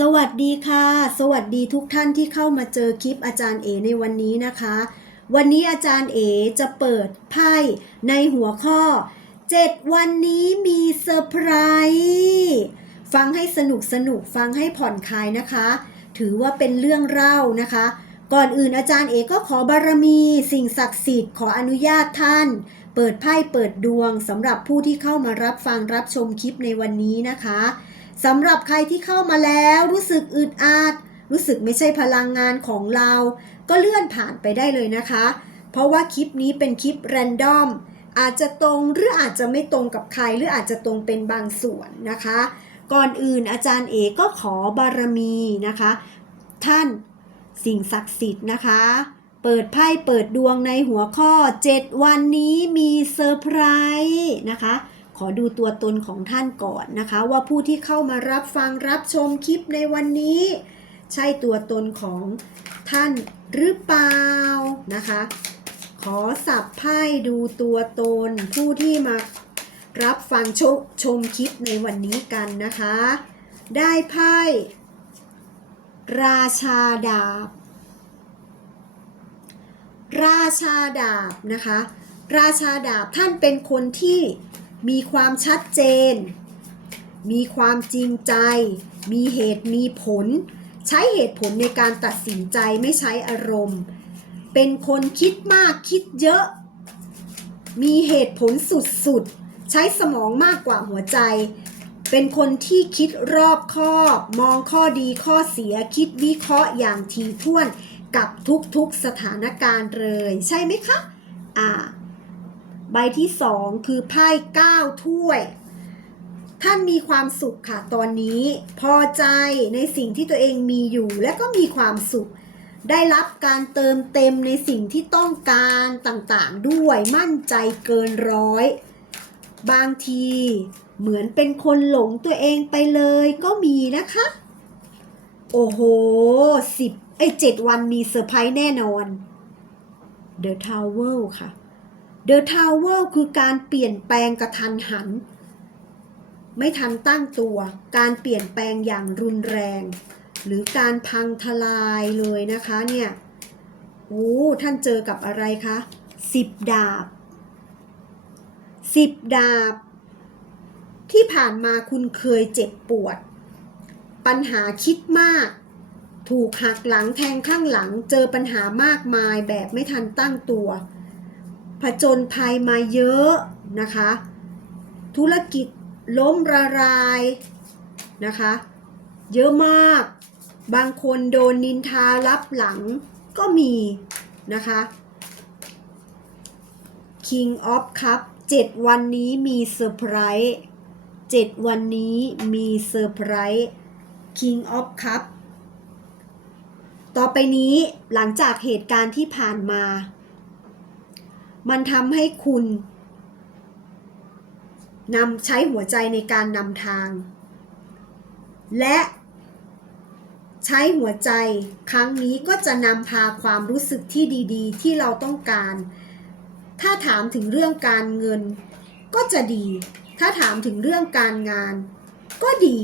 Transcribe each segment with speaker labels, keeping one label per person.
Speaker 1: สวัสดีค่ะ สวัสดีทุกท่านที่เข้ามาเจอคลิปอาจารย์เอในวันนี้นะคะ วันนี้อาจารย์เอจะเปิดไพ่ในหัวข้อ 7 วันนี้มีเซอร์ไพรส์ฟังให้สนุกสนุกฟังให้ผ่อนคลายนะคะ ถือว่าเป็นเรื่องเล่านะคะ ก่อนอื่นอาจารย์เอก็ขอบารมี สิ่งศักดิ์สิทธิ์ขออนุญาตท่าน เปิดไพ่เปิดดวงสำหรับผู้ที่เข้ามารับฟังรับชมคลิปในวันนี้นะคะ สำหรับใครที่เข้ามาแล้วรู้สึกอึดอัดรู้สึกไม่ใช่พลังงานของเรา ก็เลื่อนผ่านไปได้เลยนะคะ เพราะว่าคลิปนี้เป็นคลิปแรนดอมอาจจะตรงหรืออาจจะไม่ตรงกับใคร หรืออาจจะตรงเป็นบางส่วนนะคะ ก่อนอื่นอาจารย์เอกก็ขอบารมีนะคะ ท่านสิ่งศักดิ์สิทธิ์นะคะ เปิดไพ่เปิดดวงในหัวข้อ 7 วันนี้มีเซอร์ไพรส์นะคะ ขอดูตัวตนของท่านก่อนนะคะ ว่าผู้ที่เข้ามารับฟังรับชมคลิปในวันนี้ ใช่ตัวตนของท่านหรือเปล่านะคะ ขอสับไพ่ดูตัวตน ผู้ที่มารับฟังชมชมคลิปในวันนี้กันนะคะ ได้ไพ่ราชาดาบ ราชาดาบนะคะ ราชาดาบท่านเป็นคนที่ มีความชัดเจน มีความจริงใจ มีเหตุมีผล ใช้เหตุผลในการตัดสินใจไม่ใช้อารมณ์ เป็นคนคิดมากคิดเยอะ มีเหตุผลสุดๆ ใช้สมองมากกว่าหัวใจ เป็นคนที่คิดรอบคอบมองข้อดีข้อเสียคิดวิเคราะห์อย่างถี่ถ้วนกับทุกๆสถานการณ์เลย ใช่ไหมคะ อ่า ใบที่สองคือไพ่เก้าถ้วย ท่านมีความสุขค่ะ ตอนนี้พอใจในสิ่งที่ตัวเองมีอยู่ และก็มีความสุข ได้รับการเติมเต็มในสิ่งที่ต้องการต่างๆ ด้วยมั่นใจเกินร้อย บางทีเหมือนเป็นคนหลงตัวเองไปเลยก็มีนะคะ โอ้โหสิบไอ้เจ็ดวันมีเซอร์ไพรส์แน่นอน The Tower ค่ะ The Tower คือการเปลี่ยนแปลงกระทันหัน ไม่ทันตั้งตัว การเปลี่ยนแปลงอย่างรุนแรง หรือการพังทลายเลยนะคะเนี่ยโอ้ท่านเจอกับอะไรคะสิบดาบสิบดาบ ที่ผ่านมาคุณเคยเจ็บปวด ปัญหาคิดมาก ถูกหักหลังแทงข้างหลังเจอปัญหามากมายแบบไม่ทันตั้งตัว ผจญภัยมาเยอะนะคะ ธุรกิจล้มละลายนะคะ เยอะมาก บางคนโดนนินทารับหลังก็มีนะคะ King of Cup 7 วันนี้มีเซอร์ไพรส์7วันนี้มีเซอร์ไพรส์ King of Cup ต่อไปนี้หลังจากเหตุการณ์ที่ผ่านมา มันทำให้คุณนำใช้หัวใจในการนำทาง และใช้หัวใจครั้งนี้ก็จะนำพาความรู้สึกที่ดีๆ ที่เราต้องการ ถ้าถามถึงเรื่องการเงินก็จะดี ถ้าถามถึงเรื่องการงาน ก็ดี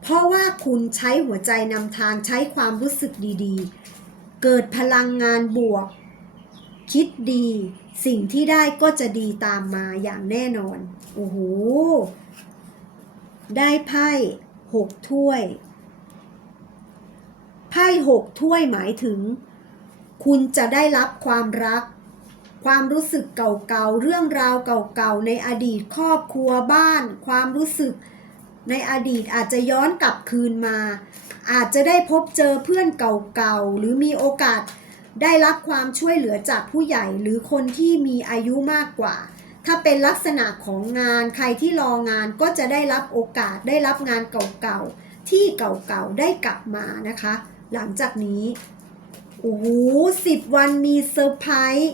Speaker 1: เพราะว่าคุณใช้หัวใจนำทางใช้ความรู้สึกดีๆ เกิดพลังงานบวก คิดดี สิ่งที่ได้ก็จะดีตามมาอย่างแน่นอน โอ้โห ได้ไพ่หกถ้วย ไพ่หกถ้วยหมายถึง คุณจะได้รับความรัก ความรู้สึกเก่าๆ เรื่องราวเก่าๆ ในอดีตครอบครัวบ้าน ความรู้สึกในอดีตอาจจะย้อนกลับคืนมา อาจจะได้พบเจอเพื่อนเก่าๆ หรือมีโอกาส ได้รับความช่วยเหลือจากผู้ใหญ่หรือคนที่มีอายุมากกว่า ถ้าเป็นลักษณะของงานใครที่รองานก็จะได้รับโอกาสได้รับงานเก่าๆ ที่เก่าๆ ได้กลับมานะคะ หลังจากนี้โอ้โหสิบวันมีเซอร์ไพรส์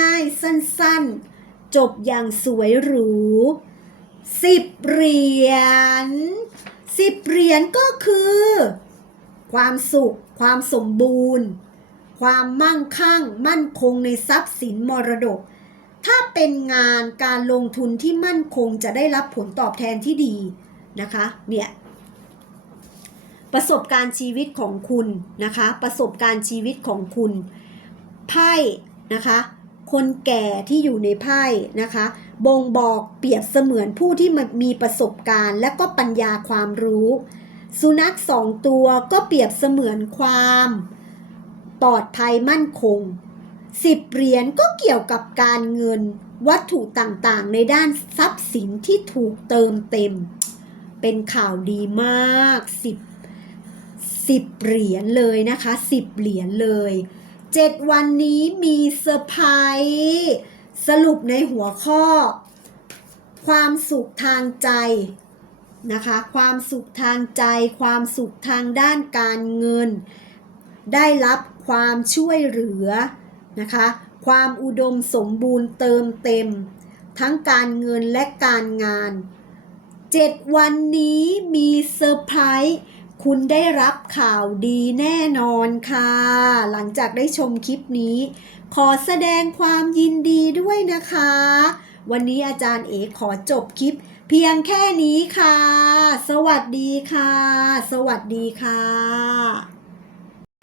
Speaker 1: ง่ายๆ สั้นๆ จบอย่างสวยหรูสิบเหรียญสิบเหรียญก็คือ ความสุข ความสมบูรณ์ ความมั่งคั่ง มั่นคงในทรัพย์สินมรดก ถ้าเป็นงานการลงทุนที่มั่นคงจะได้รับผลตอบแทนที่ดีนะคะ เนี่ย ประสบการณ์ชีวิตของคุณนะคะ ประสบการณ์ชีวิตของคุณไพ่นะคะคนแก่ที่อยู่ในไพ่นะคะ บ่งบอกเปรียบเสมือนผู้ที่มีประสบการณ์ และก็ปัญญาความรู้ สุนัขสองตัวก็เปรียบเสมือนความ ปลอดภัยมั่นคงสิบเหรียญก็เกี่ยวกับการเงินวัตถุต่างๆ ในด้านทรัพย์สินที่ถูกเติมเต็ม เป็นข่าวดีมากสิบสิบเหรียญเลยนะคะสิบเหรียญเลยเจ็ดวันนี้มีเซอร์ไพรส์สรุปในหัวข้อ ความสุขทางใจนะคะ ความสุขทางใจ ความสุขทางด้านการเงิน ได้รับความช่วยเหลือนะคะ ความอุดมสมบูรณ์เติมเต็ม ทั้งการเงินและการงาน 7 วันนี้มีเซอร์ไพรส์คุณได้รับข่าวดีแน่นอนค่ะ หลังจากได้ชมคลิปนี้ ขอแสดงความยินดีด้วยนะคะ วันนี้อาจารย์เอกขอจบคลิป เพียงแค่นี้ค่ะ สวัสดีค่ะ สวัสดีค่ะ